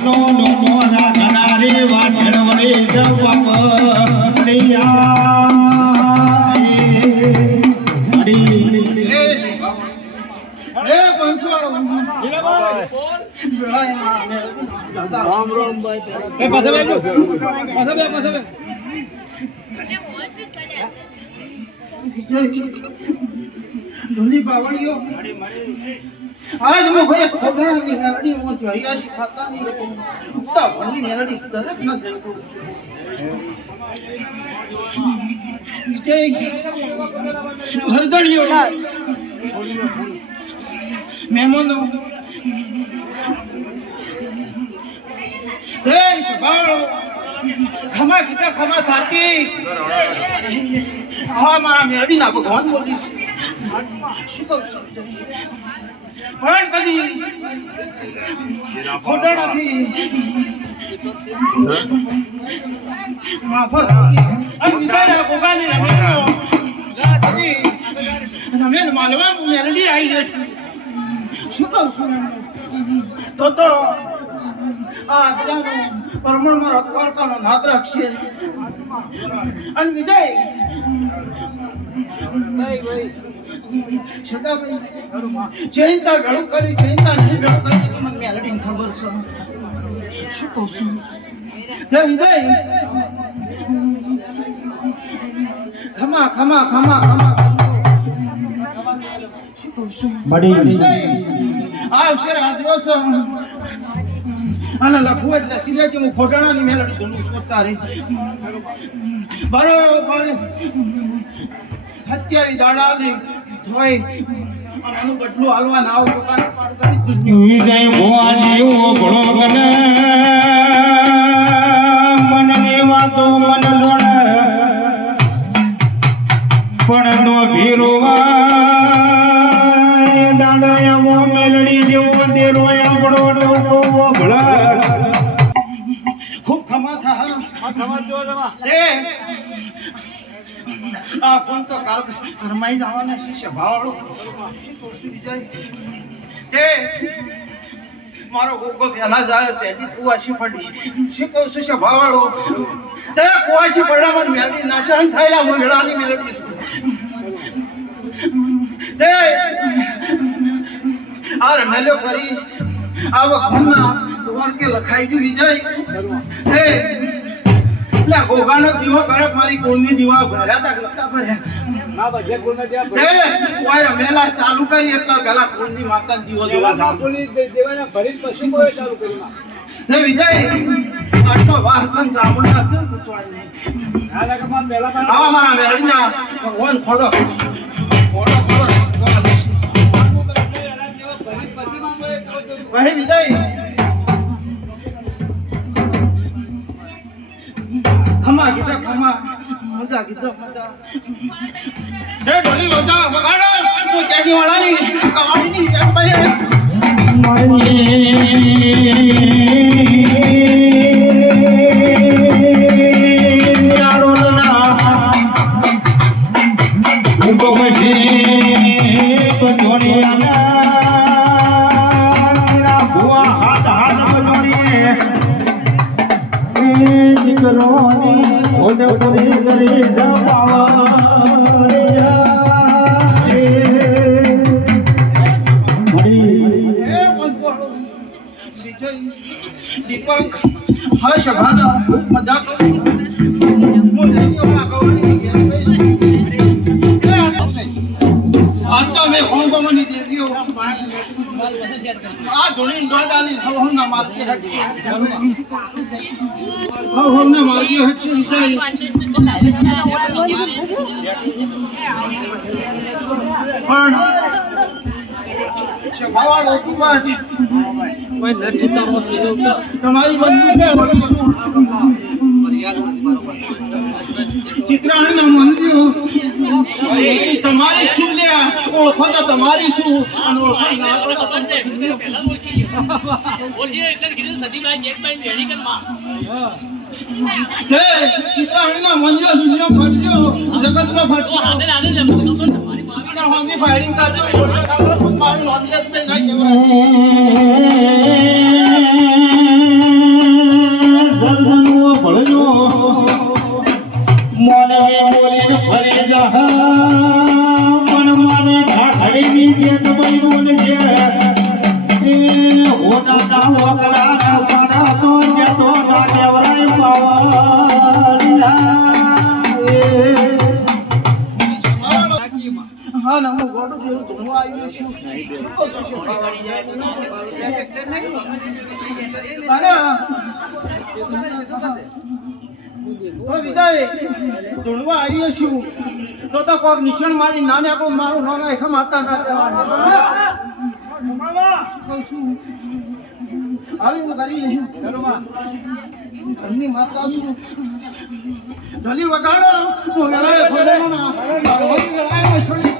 નો મોરા ધનારી વાછણ વળી સપડિયા ધૂલી બાવળીઓ આજ મો ભાઈ ખોડાની મેલડી મો જોઈયા છે ખાતા ની ઉતા ભણી મેલડી દરેક ન જઈતો વિજય હરદણીઓ મહેમાનો જય સભાળો ખમા કીધા ખમા થાતી હા મારા મેલડી ના ભગવાન બોલી શું કહું છું પણ કદી ખોટા નથી માફક અને વિચારા ગોગાની રમેલ માલવા મેલડી આવી જશે શું કહું છું તો આ ગજાનો પરમણમાં રખવાડકાનો નાદ રાખશે અને વિજય સદાભાઈ ચિંતા ઘણું કરી ચિંતા નહીં ઘણું કરી તમને મેલડીને ખબર છે શું કહું છું હે વિજય ખમા ખમા ખમા ખમા શું કહું છું આવશે રાજરો છે અને લખવું એટલે સિલેજી હું ખોટાણાની મેલડી ધૂણું શોધતા રહી બરોબર 27 દાડાની જોઈ આનું બદલું હાલવા નાવ દુકાન પાડ કરી વિજય ભોવાજી ઓગળો ગને મનની વાતો મન સોણ પણ નો ભીરોવા દાડાયા મેલડી જેવો દેરો આપણો ટોકો ઓગળા ખૂબ ખમા થા ખમા જો જવા એ આ કોણ તો કાલ ઘરમાઈ જવાના છે સભાવાળો વિજય તે મારો ગોગો પહેલા જાય પહેલી કુવાસી પડી શું કહું છું સભાવાળો તે કુવાસી પડ્યા મને મેલી નાશાન થયેલા મંગળાની મેળવી તે આ રમેલ્યો કરી આવા ખૂનના વર્કે લખાઈ ગયું વિજય તે લા ગોગાનો દીવો કરે મારી કોળની દીવા ભર્યા તા લગતા ભર્યા ના બજે કોળના દીવા ભર્યા ઓય રમેલા ચાલુ કરી એટલા પેલા કોળની માતા દીવો જોવા જા કોળની દેવાના ભરી પછી કોઈ ચાલુ કરી તે વિજય આટલો વાસન ચામુંડા છે પૂછવાય નહીં આ લગમાં પેલા આવા મારા મેળીના ભગવાન ખોડો વહી વિજય ખમા કીધા ખમા મજા કીધો મજા હે ઢોલી મજા વગાડો કોઈ ત્યાંની વાળાની કવાડીની જેમ ભાઈ દીપક હા સભાના ખૂબ મજા કરી આ તો મેં હોંગોમની દેવીઓ આ ધોણી ડોડાની હવના માર્ગે હટશે હવના માર્ગે હટશે પણ સભાવાળો કુવાજી તમારી બંદૂક બોલીશું ચિત્રાણીના મંદિરો તમારી શું લ્યા ઓળખો તો તમારી શું અને ઓળખો ના ચિત્રાણીના મંદિરો દુનિયા ફરજો જગતમાં ફરજો ફાયરિંગ કરજો મારું નોંધ નહીં રાન પણ તો જતો ના દેવરાય પાવડિયા હા ના હું ગોડું જેવું તો હું આવી છું અને તો વિજય ધૂણવા આવી છું તો કોઈક નિશાન મારી નાને આપણું મારું નામ એખા માતા ના કહેવાનું આવી હું કરી લઈ ઘરની માતા છું ઢોલી વગાડો હું વેળાએ ખોલેલો ના વેળાએ છોડી